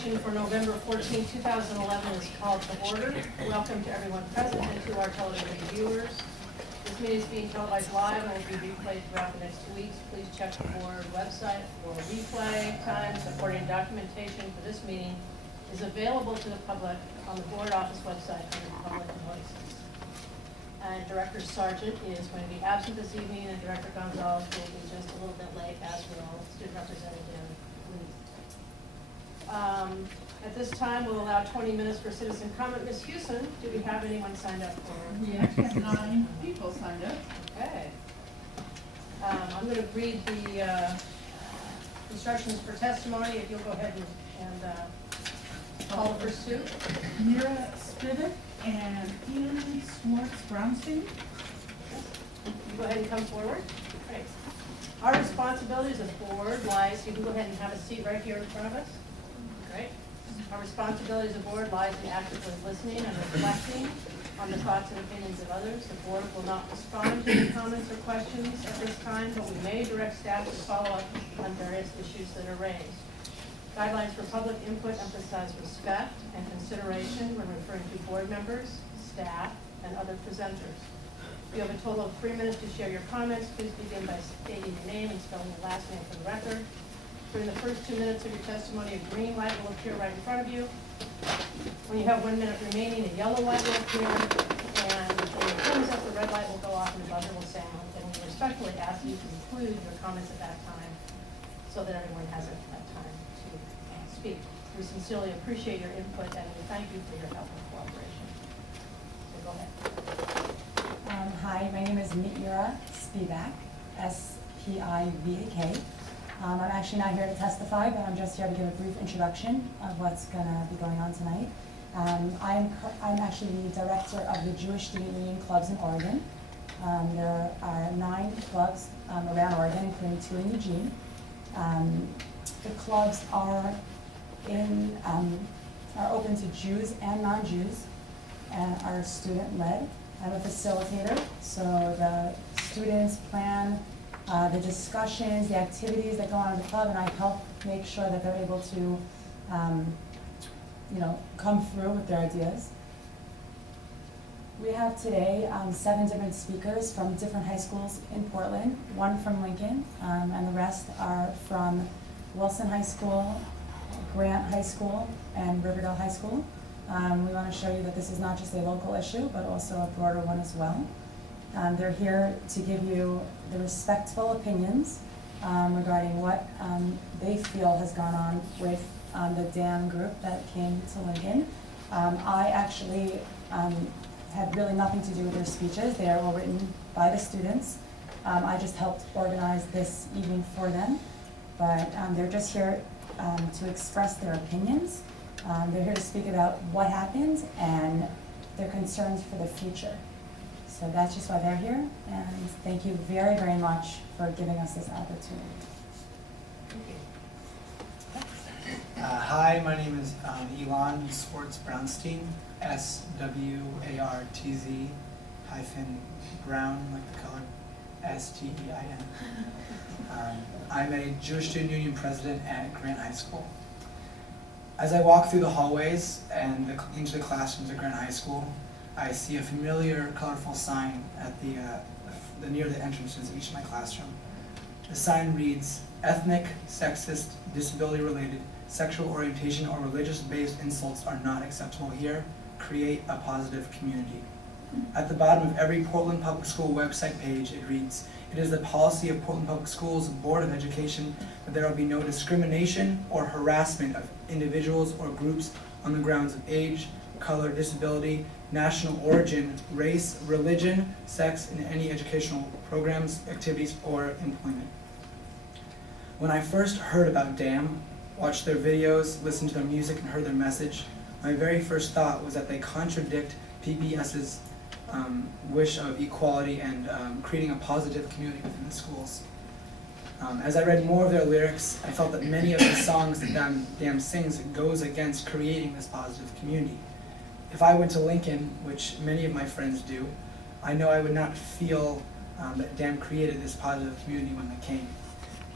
For November 14, 2011 is called to order. Welcome to everyone present and to our television viewers. This meeting is being televised live and will be replayed throughout the next 2 weeks. Please check the board website for replay time. Supporting documentation for this meeting is available to the public on the board office website under public notices. And Director Sargent is going to be absent this evening, and Director Gonzalez will be just a little bit late, as will student representative Lee. At this time, we'll allow 20 minutes for citizen comment. Ms. Hewson, do we have anyone signed up for? We actually have 9 people signed up. Okay. I'm going to read the instructions for testimony. If you'll go ahead and call the first two. Mira Spivak and Ian Swartz-Brownstein. You go ahead and come forward. Great. Our responsibility as a board lies, you can go ahead and have a seat right here in front of us. Great. Our responsibility as a board lies in actively listening and reflecting on the thoughts and opinions of others. The board will not respond to any comments or questions at this time, but we may direct staff to follow up on various issues that are raised. Guidelines for public input emphasize respect and consideration when referring to board members, staff, and other presenters. You have a total of 3 minutes to share your comments. Please begin by stating your name and spelling your last name for the record. During the first 2 minutes of your testimony, a green light will appear right in front of you. When you have 1 minute remaining, a yellow light will appear, and when it comes up, the red light will go off and the buzzer will sound. And we respectfully ask you to include your comments at that time so that everyone has that time to speak. We sincerely appreciate your input and we thank you for your help and cooperation. So go ahead. Hi, my name is Mira Spivak, S-P-I-V-A-K. I'm actually not here to testify, but I'm just here to give a brief introduction of what's going to be going on tonight. I'm actually the director of the Jewish Student Union clubs in Oregon. There are 9 clubs around Oregon, including 2 in Eugene. The clubs are open to Jews and non-Jews and are student-led. I'm a facilitator, so the students plan the discussions, the activities that go on in the club, and I help make sure that they're able to, come through with their ideas. We have today 7 different speakers from different high schools in Portland, 1 from Lincoln, and the rest are from Wilson High School, Grant High School, and Riverdale High School. We want to show you that this is not just a local issue, but also a broader one as well. They're here to give you the respectful opinions regarding what they feel has gone on with the DAM group that came to Lincoln. I actually had really nothing to do with their speeches. They are all written by the students. I just helped organize this evening for them. But they're just here to express their opinions. They're here to speak about what happened and their concerns for the future. So that's just why they're here, and thank you very, very much for giving us this opportunity. Hi, my name is Elon Swartz-Brownstein, S-W-A-R-T-Z-Brown, like the color, S-T-E-I-N. I'm a Jewish Student Union president at Grant High School. As I walk through the hallways and into the classrooms at Grant High School, I see a familiar, colorful sign at near the entrances of each of my classroom. The sign reads, "Ethnic, sexist, disability-related, sexual orientation, or religious-based insults are not acceptable here. Create a positive community." At the bottom of every Portland Public School website page, it reads, "It is the policy of Portland Public Schools Board of Education that there will be no discrimination or harassment of individuals or groups on the grounds of age, color, disability, national origin, race, religion, sex, in any educational programs, activities, or employment." When I first heard about DAM, watched their videos, listened to their music, and heard their message, my very first thought was that they contradict PBS's wish of equality and creating a positive community within the schools. As I read more of their lyrics, I felt that many of the songs that DAM sings goes against creating this positive community. If I went to Lincoln, which many of my friends do, I know I would not feel that DAM created this positive community when they came.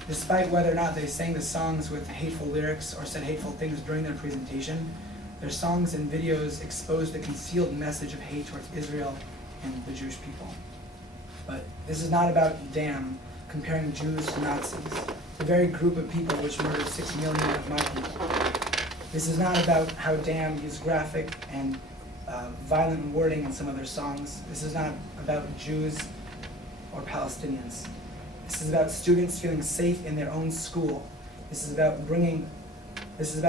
Despite whether or not they sang the songs with hateful lyrics or said hateful things during their presentation, their songs and videos exposed the concealed message of hate towards Israel and the Jewish people. But this is not about damn comparing Jews to Nazis, the very group of people which murdered 6 million of my people. This is not about how damn used graphic and violent wording in some of their songs. This is not about Jews or Palestinians. This is about students feeling safe in their own school. This is about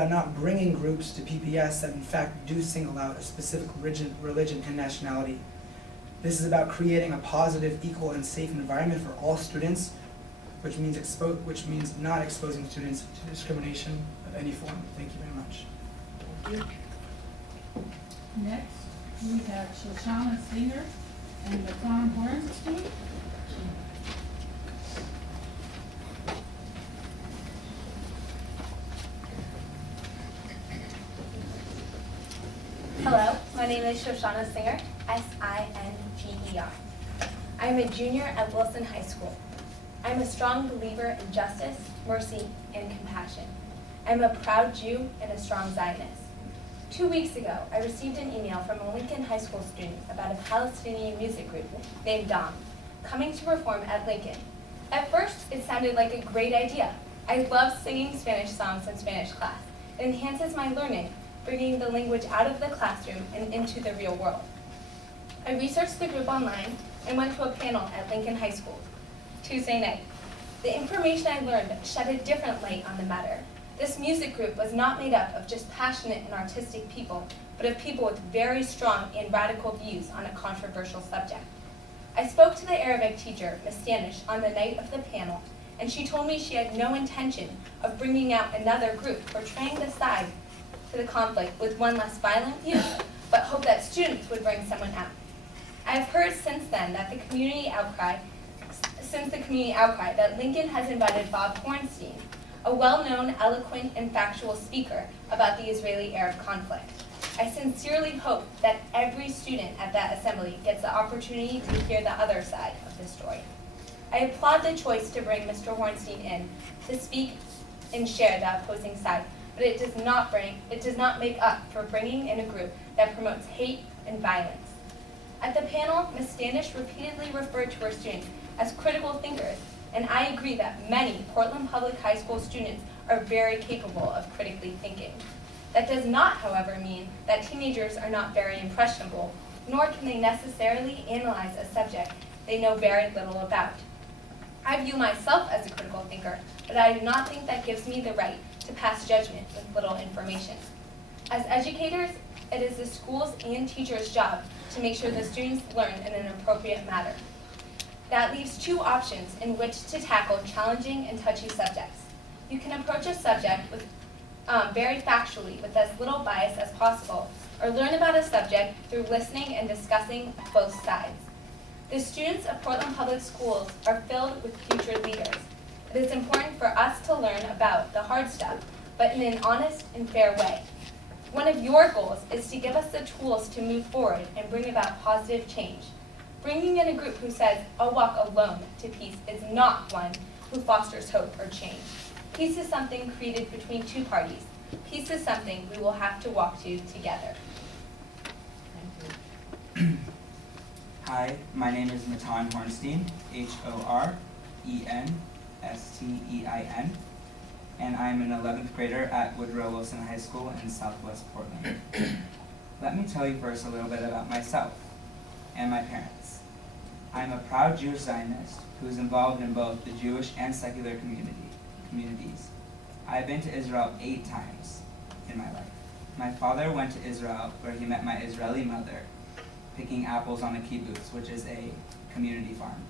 not bringing groups to PPS that in fact do single out a specific religion and nationality. This is about creating a positive, equal, and safe environment for all students, which means not exposing students to discrimination of any form. Thank you very much. Thank you. Next, we have Shoshana Singer and Matan Hornstein. Hello, my name is Shoshana Singer, S-I-N-G-E-R. I am a junior at Wilson High School. I am a strong believer in justice, mercy, and compassion. I am a proud Jew and a strong Zionist. 2 weeks ago, I received an email from a Lincoln High School student about a Palestinian music group named Dom coming to perform at Lincoln. At first, it sounded like a great idea. I love singing Spanish songs in Spanish class. It enhances my learning, bringing the language out of the classroom and into the real world. I researched the group online and went to a panel at Lincoln High School Tuesday night. The information I learned shed a different light on the matter. This music group was not made up of just passionate and artistic people, but of people with very strong and radical views on a controversial subject. I spoke to the Arabic teacher, Ms. Stanish, on the night of the panel, and she told me she had no intention of bringing out another group portraying the side to the conflict with one less violent view, but hoped that students would bring someone out. I have heard since then that the community outcry that Lincoln has invited Bob Hornstein, a well-known, eloquent, and factual speaker about the Israeli-Arab conflict. I sincerely hope that every student at that assembly gets the opportunity to hear the other side of the story. I applaud the choice to bring Mr. Hornstein in to speak and share the opposing side, but it does not make up for bringing in a group that promotes hate and violence. At the panel, Ms. Standish repeatedly referred to her students as critical thinkers, and I agree that many Portland Public High School students are very capable of critically thinking. That does not, however, mean that teenagers are not very impressionable, nor can they necessarily analyze a subject they know very little about. I view myself as a critical thinker, but I do not think that gives me the right to pass judgment with little information. As educators, it is the school's and teachers' job to make sure the students learn in an appropriate manner. That leaves two options in which to tackle challenging and touchy subjects. You can approach a subject with very factually with as little bias as possible, or learn about a subject through listening and discussing both sides. The students of Portland Public Schools are filled with future leaders. It is important for us to learn about the hard stuff, but in an honest and fair way. One of your goals is to give us the tools to move forward and bring about positive change. Bringing in a group who says, "I'll walk alone to peace," is not one who fosters hope or change. Peace is something created between two parties. Peace is something we will have to walk to together. Thank you. Hi, my name is Matan Hornstein, Hornstein, and I'm an 11th grader at Woodrow Wilson High School in Southwest Portland. Let me tell you first a little bit about myself and my parents. I'm a proud Jewish Zionist who is involved in both the Jewish and secular communities. I've been to Israel 8 times in my life. My father went to Israel where he met my Israeli mother, picking apples on a kibbutz, which is a community farm.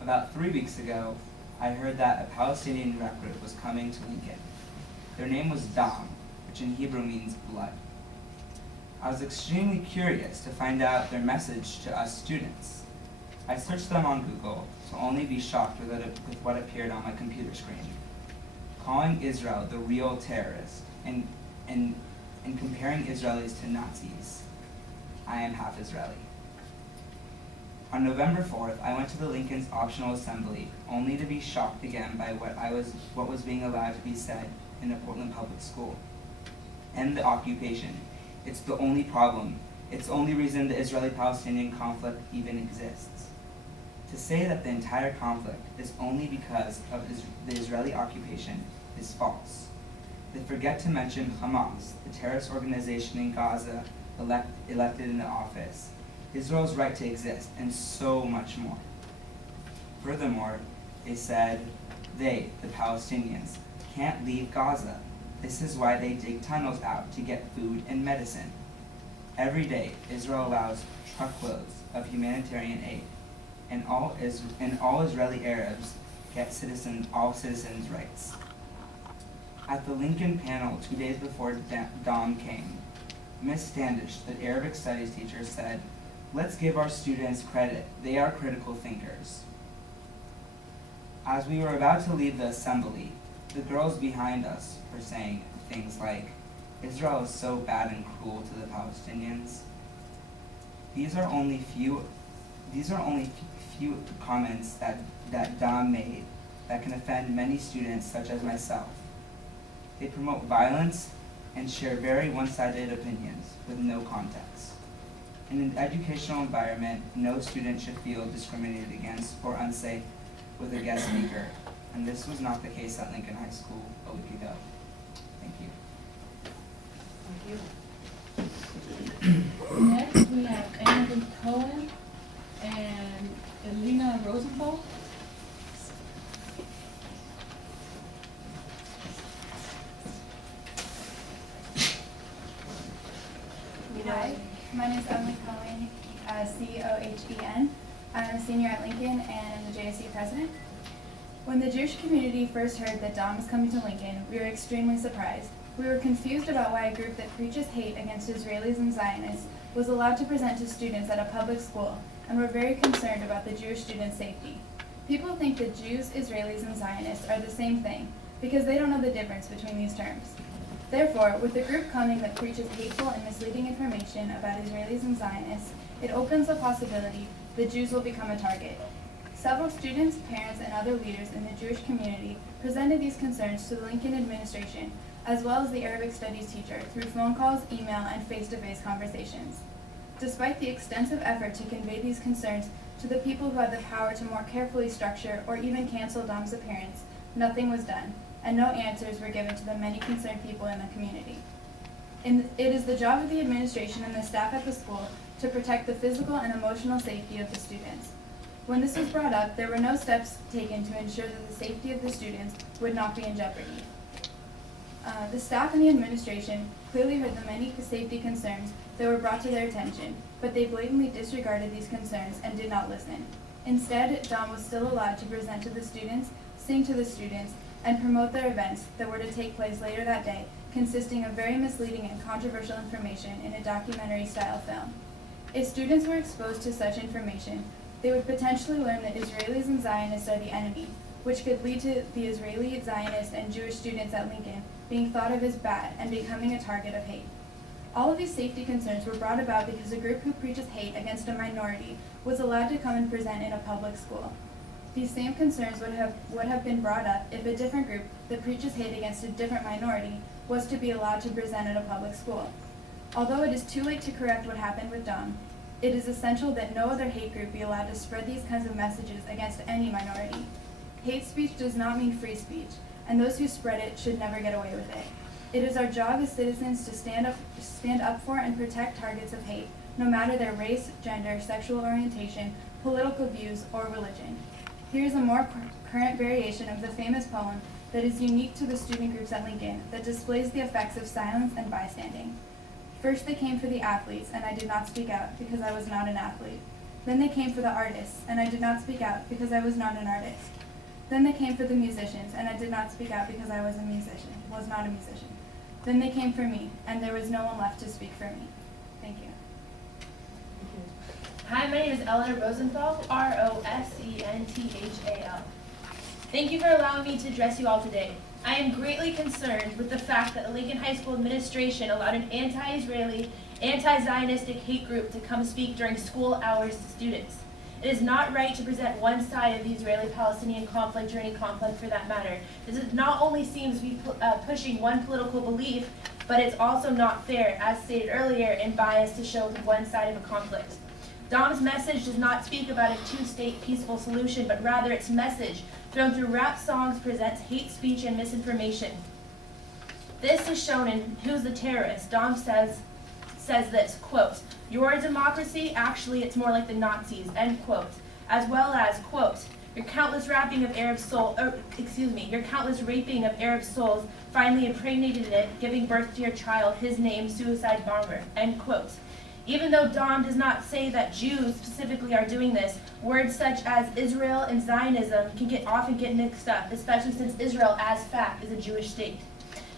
About 3 weeks ago, I heard that a Palestinian rap group was coming to Lincoln. Their name was Dom, which in Hebrew means blood. I was extremely curious to find out their message to us students. I searched them on Google to only be shocked with what appeared on my computer screen. Calling Israel the real terrorist and comparing Israelis to Nazis. I am half Israeli. On November 4th, I went to the Lincoln's optional assembly, only to be shocked again by what was being allowed to be said in a Portland public school. End the occupation. It's the only problem. It's the only reason the Israeli-Palestinian conflict even exists. To say that the entire conflict is only because of the Israeli occupation is false. They forget to mention Hamas, the terrorist organization in Gaza elected into office, Israel's right to exist, and so much more. Furthermore, they said they, the Palestinians, can't leave Gaza. This is why they dig tunnels out to get food and medicine. Every day, Israel allows truckloads of humanitarian aid, and all Israeli Arabs get all citizens' rights. At the Lincoln panel 2 days before Dom came, Ms. Standish, the Arabic studies teacher, said, "Let's give our students credit. They are critical thinkers." As we were about to leave the assembly, the girls behind us were saying things like, "Israel is so bad and cruel to the Palestinians." These are only few comments that Dom made that can offend many students such as myself. They promote violence and share very one-sided opinions with no context. In an educational environment, no student should feel discriminated against or unsafe with a guest speaker, and this was not the case at Lincoln High School a week ago. Thank you. Thank you. Next, we have Annabelle Cohen and Elena Rosenthal. Hi, my name is Emily Cohen, C-O-H-E-N. I'm a senior at Lincoln and the JSU president. When the Jewish community first heard that Dom was coming to Lincoln, we were extremely surprised. We were confused about why a group that preaches hate against Israelis and Zionists was allowed to present to students at a public school, and were very concerned about the Jewish students' safety. People think that Jews, Israelis, and Zionists are the same thing, because they don't know the difference between these terms. Therefore, with the group coming that preaches hateful and misleading information about Israelis and Zionists, it opens the possibility that Jews will become a target. Several students, parents, and other leaders in the Jewish community presented these concerns to the Lincoln administration, as well as the Arabic studies teacher, through phone calls, email, and face-to-face conversations. Despite the extensive effort to convey these concerns to the people who had the power to more carefully structure or even cancel Dom's appearance, nothing was done, and no answers were given to the many concerned people in the community. It is the job of the administration and the staff at the school to protect the physical and emotional safety of the students. When this was brought up, there were no steps taken to ensure that the safety of the students would not be in jeopardy. The staff and the administration clearly heard the many safety concerns that were brought to their attention, but they blatantly disregarded these concerns and did not listen. Instead, Dom was still allowed to present to the students, sing to the students, and promote their events that were to take place later that day, consisting of very misleading and controversial information in a documentary-style film. If students were exposed to such information, they would potentially learn that Israelis and Zionists are the enemy, which could lead to the Israeli, Zionist, and Jewish students at Lincoln being thought of as bad and becoming a target of hate. All of these safety concerns were brought about because a group who preaches hate against a minority was allowed to come and present in a public school. These same concerns would have been brought up if a different group that preaches hate against a different minority was to be allowed to present at a public school. Although it is too late to correct what happened with Dom, it is essential that no other hate group be allowed to spread these kinds of messages against any minority. Hate speech does not mean free speech, and those who spread it should never get away with it. It is our job as citizens to stand up for and protect targets of hate, no matter their race, gender, sexual orientation, political views, or religion. Here is a more current variation of the famous poem that is unique to the student groups at Lincoln that displays the effects of silence and bystanding. First they came for the athletes, and I did not speak out because I was not an athlete. Then they came for the artists, and I did not speak out because I was not an artist. Then they came for the musicians, and I did not speak out because I was not a musician. Then they came for me, and there was no one left to speak for me. Thank you. Hi, my name is Eleanor Rosenthal, Rosenthal. Thank you for allowing me to address you all today. I am greatly concerned with the fact that the Lincoln High School administration allowed an anti-Israeli, anti-Zionistic hate group to come speak during school hours to students. It is not right to present one side of the Israeli-Palestinian conflict or any conflict for that matter. This is not only seems to be pushing one political belief, but it's also not fair, as stated earlier, and biased to show one side of a conflict. Dom's message does not speak about a two-state peaceful solution, but rather its message, thrown through rap songs, presents hate speech and misinformation. This is shown in Who's the Terrorist? Dom says this, quote, "You're a democracy, actually it's more like the Nazis," end quote. As well as, quote, your countless raping of Arab souls finally impregnated it, giving birth to your child, his name, suicide bomber," end quote. Even though Dom does not say that Jews specifically are doing this, words such as Israel and Zionism often get mixed up, especially since Israel as fact is a Jewish state.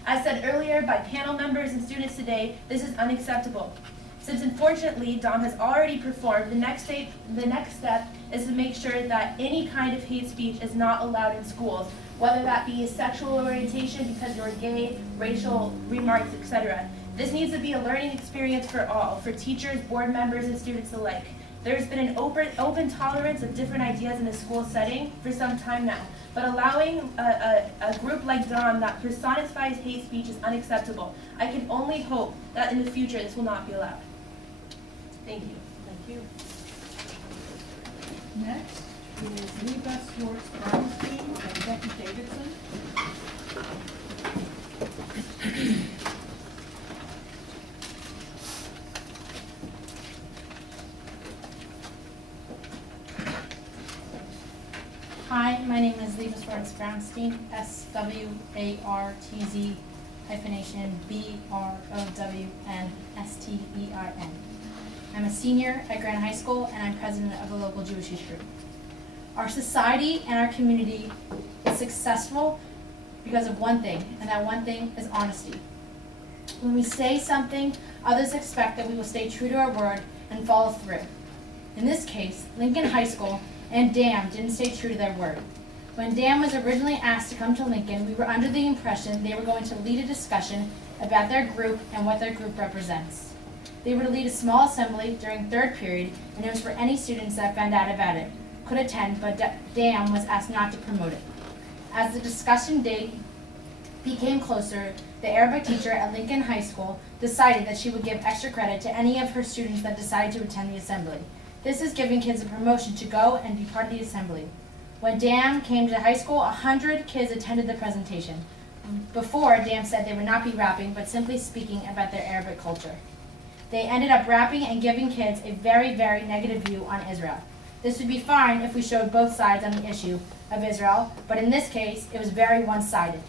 As said earlier by panel members and students today, this is unacceptable. Since unfortunately Dom has already performed, the next step is to make sure that any kind of hate speech is not allowed in schools, whether that be sexual orientation because you're gay, racial remarks, etc. This needs to be a learning experience for all, for teachers, board members, and students alike. There's been an open tolerance of different ideas in the school setting for some time now, but allowing a group like Dom that personifies hate speech is unacceptable. I can only hope that in the future this will not be allowed. Thank you. Thank you. Next is Leva Schwartz-Brownstein and Becky Davidson. Hi, my name is Leva Schwartz-Brownstein, S-W-A-R-T-Z hyphenation B-R-O-W-N-S-T-E-I-N. I'm a senior at Grant High School and I'm president of the local Jewish youth group. Our society and our community is successful because of one thing, and that one thing is honesty. When we say something, others expect that we will stay true to our word and follow through. In this case, Lincoln High School and DAM didn't stay true to their word. When DAM was originally asked to come to Lincoln, we were under the impression they were going to lead a discussion about their group and what their group represents. They were to lead a small assembly during third period, and it was for any students that found out about it, could attend, but DAM was asked not to promote it. As the discussion date became closer, the Arabic teacher at Lincoln High School decided that she would give extra credit to any of her students that decided to attend the assembly. This is giving kids a promotion to go and be part of the assembly. When DAM came to high school, 100 kids attended the presentation. Before, DAM said they would not be rapping, but simply speaking about their Arabic culture. They ended up rapping and giving kids a very, very negative view on Israel. This would be fine if we showed both sides on the issue of Israel, but in this case, it was very one-sided.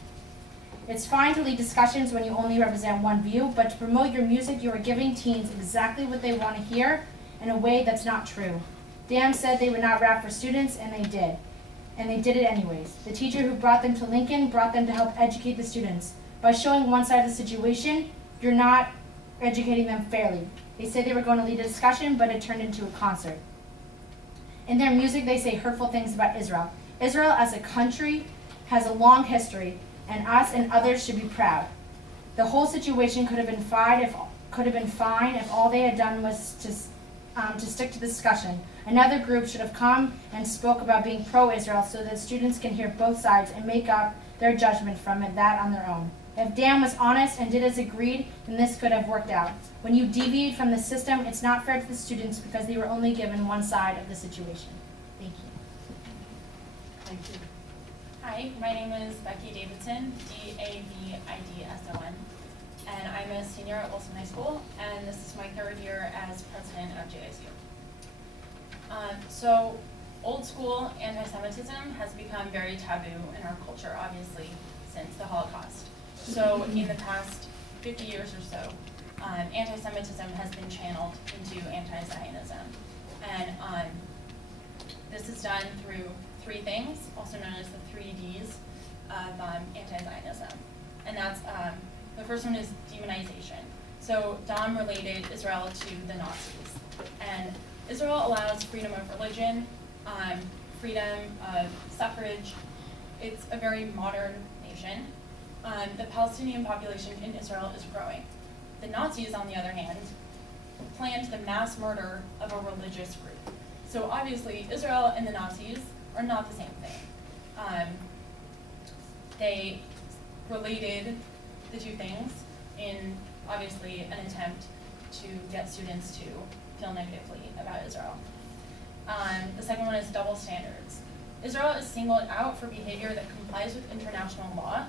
It's fine to lead discussions when you only represent one view, but to promote your music, you are giving teens exactly what they want to hear in a way that's not true. DAM said they would not rap for students, and they did. And they did it anyways. The teacher who brought them to Lincoln brought them to help educate the students. By showing one side of the situation, you're not educating them fairly. They said they were going to lead a discussion, but it turned into a concert. In their music, they say hurtful things about Israel. Israel as a country has a long history, and us and others should be proud. The whole situation could have been fine if all they had done was to stick to the discussion. Another group should have come and spoke about being pro-Israel so that students can hear both sides and make up their judgment from that on their own. If DAM was honest and did as agreed, then this could have worked out. When you deviate from the system, it's not fair to the students because they were only given one side of the situation. Thank you. Thank you. Hi, my name is Becky Davidson, D-A-V-I-D-S-O-N, and I'm a senior at Wilson High School, and this is my third year as president of JSU. So, old school anti-Semitism has become very taboo in our culture, obviously, since the Holocaust. So, in the past 50 years or so, anti-Semitism has been channeled into anti-Zionism. And this is done through three things, also known as the 3 Ds of anti-Zionism. And that's, the first one is demonization. So Dom related Israel to the Nazis. And Israel allows freedom of religion, freedom of suffrage. It's a very modern nation. The Palestinian population in Israel is growing. The Nazis, on the other hand, planned the mass murder of a religious group. So obviously, Israel and the Nazis are not the same thing. They related the two things in, obviously, an attempt to get students to feel negatively about Israel. The second one is double standards. Israel is singled out for behavior that complies with international law,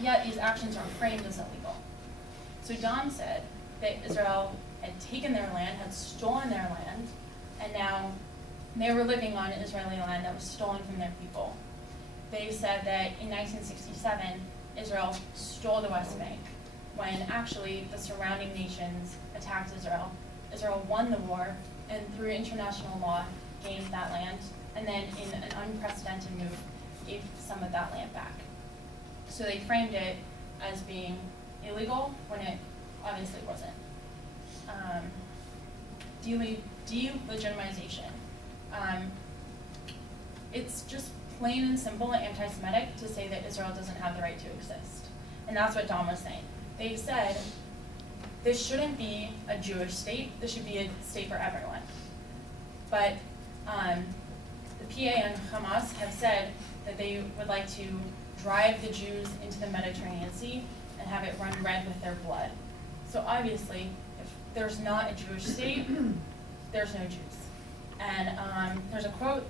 yet these actions are framed as illegal. So Dom said that Israel had taken their land, had stolen their land, and now they were living on Israeli land that was stolen from their people. They said that in 1967, Israel stole the West Bank, when actually the surrounding nations attacked Israel. Israel won the war, and through international law, gained that land, and then in an unprecedented move, gave some of that land back. So they framed it as being illegal when it obviously wasn't. Delegitimization. It's just plain and simple and anti-Semitic to say that Israel doesn't have the right to exist. And that's what Dom was saying. They said, this shouldn't be a Jewish state, this should be a state for everyone. But the PA and Hamas have said that they would like to drive the Jews into the Mediterranean Sea and have it run red with their blood. So obviously, if there's not a Jewish state, there's no Jews. And there's a quote,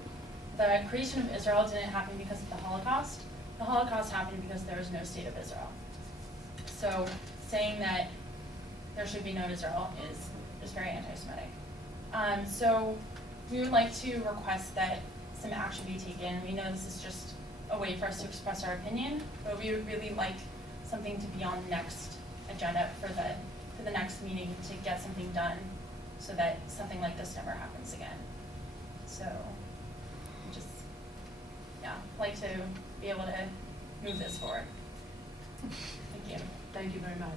the creation of Israel didn't happen because of the Holocaust. The Holocaust happened because there was no state of Israel. So saying that there should be no Israel is very anti-Semitic. So we would like to request that some action be taken. We know this is just a way for us to express our opinion, but we would really like something to be on the next agenda for the next meeting to get something done so that something like this never happens again. So just, yeah, like to be able to move this forward. Thank you. Thank you very much.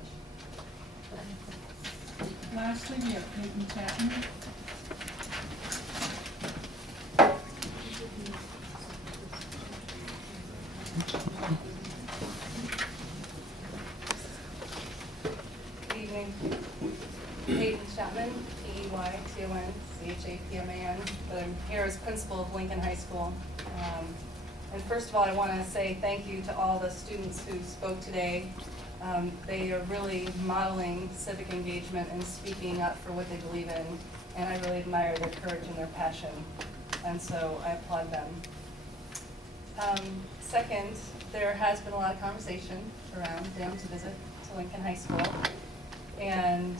Lastly, we have Peyton Chapman. Good evening. Peyton Chapman, Peytonchapman, but I'm here as principal of Lincoln High School. And first of all, I want to say thank you to all the students who spoke today. They are really modeling civic engagement and speaking up for what they believe in, and I really admire their courage and their passion, and so I applaud them. Second, there has been a lot of conversation around Dam's visit to Lincoln High School, and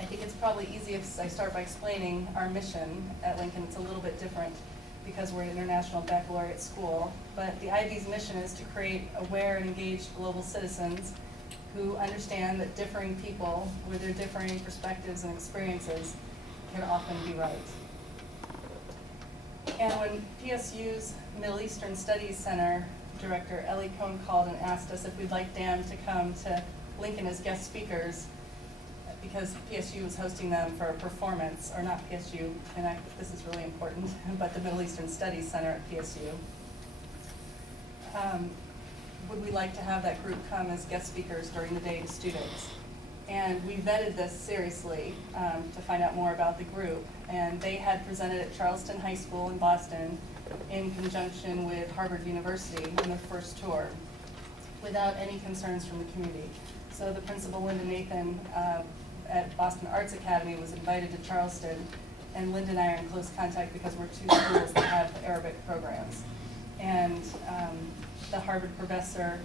I think it's probably easy if I start by explaining our mission at Lincoln. It's a little bit different because we're an international baccalaureate school, but the IB's mission is to create aware and engaged global citizens who understand that differing people with their differing perspectives and experiences can often be right. And when PSU's Middle Eastern Studies Center Director Ellie Cohn called and asked us if we'd like DAM to come to Lincoln as guest speakers, because PSU was hosting them for a performance, or not PSU, and this is really important, but the Middle Eastern Studies Center at PSU. Would we like to have that group come as guest speakers during the day to students? And we vetted this seriously to find out more about the group, and they had presented at Charleston High School in Boston in conjunction with Harvard University on their first tour, without any concerns from the community. So the principal, Linda Nathan, at Boston Arts Academy was invited to Charleston, and Linda and I are in close contact because we're two schools that have Arabic programs. And the Harvard professor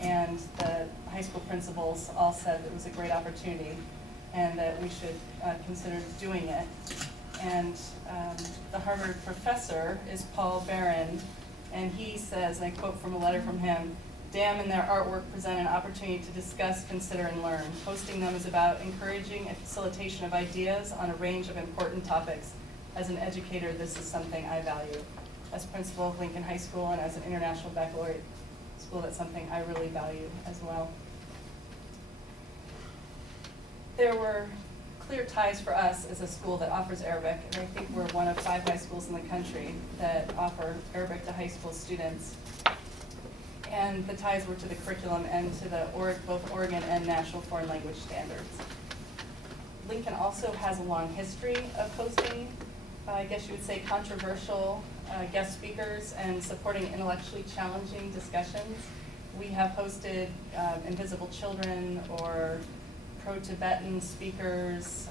and the high school principals all said that it was a great opportunity and that we should consider doing it. And the Harvard professor is Paul Barron, and he says, and I quote from a letter from him, DAM and their artwork present an opportunity to discuss, consider, and learn. Hosting them is about encouraging a facilitation of ideas on a range of important topics. As an educator, this is something I value. As principal of Lincoln High School and as an international baccalaureate school, that's something I really value as well. There were clear ties for us as a school that offers Arabic, and I think we're one of 5 high schools in the country that offer Arabic to high school students. And the ties were to the curriculum and to the both Oregon and national foreign language standards. Lincoln also has a long history of hosting, I guess you would say, controversial guest speakers and supporting intellectually challenging discussions. We have hosted invisible children or pro-Tibetan speakers,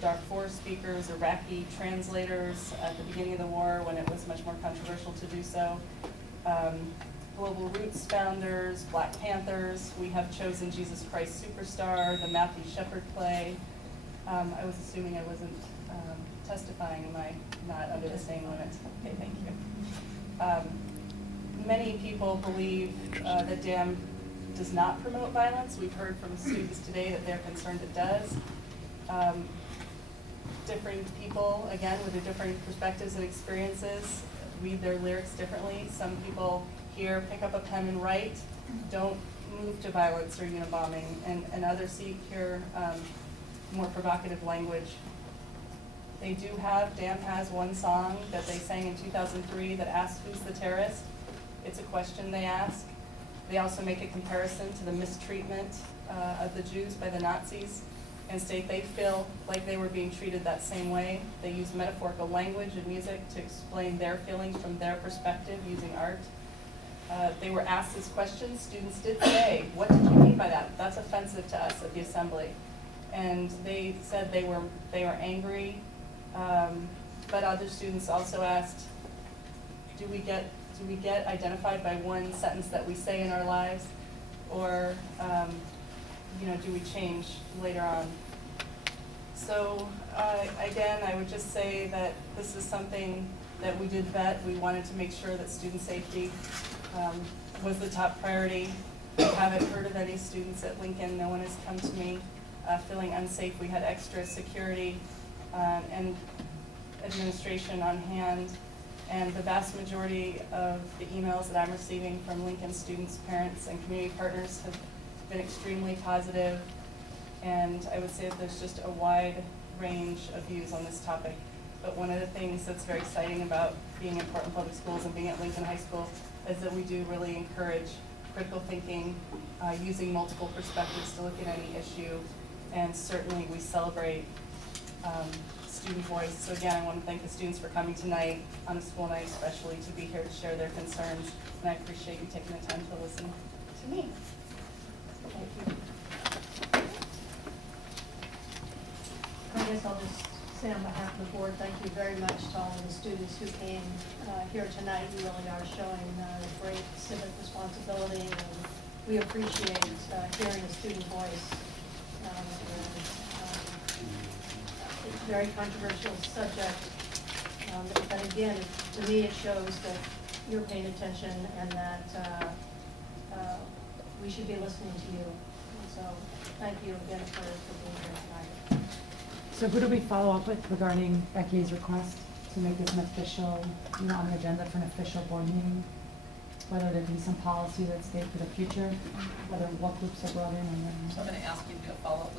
Darfur speakers, Iraqi translators at the beginning of the war when it was much more controversial to do so. Global Roots founders, Black Panthers. We have chosen Jesus Christ Superstar, the Matthew Shepard play. I was assuming I wasn't testifying. Am I not under the same limits? Okay, thank you. Many people believe that DAM does not promote violence. We've heard from students today that they're concerned it does. Different people, again, with their different perspectives and experiences, read their lyrics differently. Some people here pick up a pen and write, don't move to violence or unibombing, and others hear more provocative language. They do have, DAM has one song that they sang in 2003 that asks, who's the terrorist? It's a question they ask. They also make a comparison to the mistreatment of the Jews by the Nazis and state they feel like they were being treated that same way. They use metaphorical language and music to explain their feelings from their perspective using art. They were asked this question. Students did say, what did you mean by that? That's offensive to us at the assembly. And they said they were angry, but other students also asked, do we get identified by one sentence that we say in our lives, or do we change later on? So again, I would just say that this is something that we did vet. We wanted to make sure that student safety was the top priority. I haven't heard of any students at Lincoln. No one has come to me feeling unsafe. We had extra security and administration on hand. And the vast majority of the emails that I'm receiving from Lincoln students, parents, and community partners have been extremely positive. And I would say that there's just a wide range of views on this topic. But one of the things that's very exciting about being in Portland Public Schools and being at Lincoln High School is that we do really encourage critical thinking, using multiple perspectives to look at any issue. And certainly we celebrate student voice. So again, I want to thank the students for coming tonight on a school night, especially to be here to share their concerns. And I appreciate you taking the time to listen to me. Thank you. I guess I'll just say on behalf of the board, thank you very much to all of the students who came here tonight. You really are showing great civic responsibility, and we appreciate hearing the student voice. It's a very controversial subject, but again, to me it shows that you're paying attention and that we should be listening to you. And so thank you again for being here tonight. So who do we follow up with regarding Becky's request to make this an official, on the agenda for an official board meeting? Whether there be some policies at stake for the future, whether what groups are brought in and then. So I'm going to ask you to follow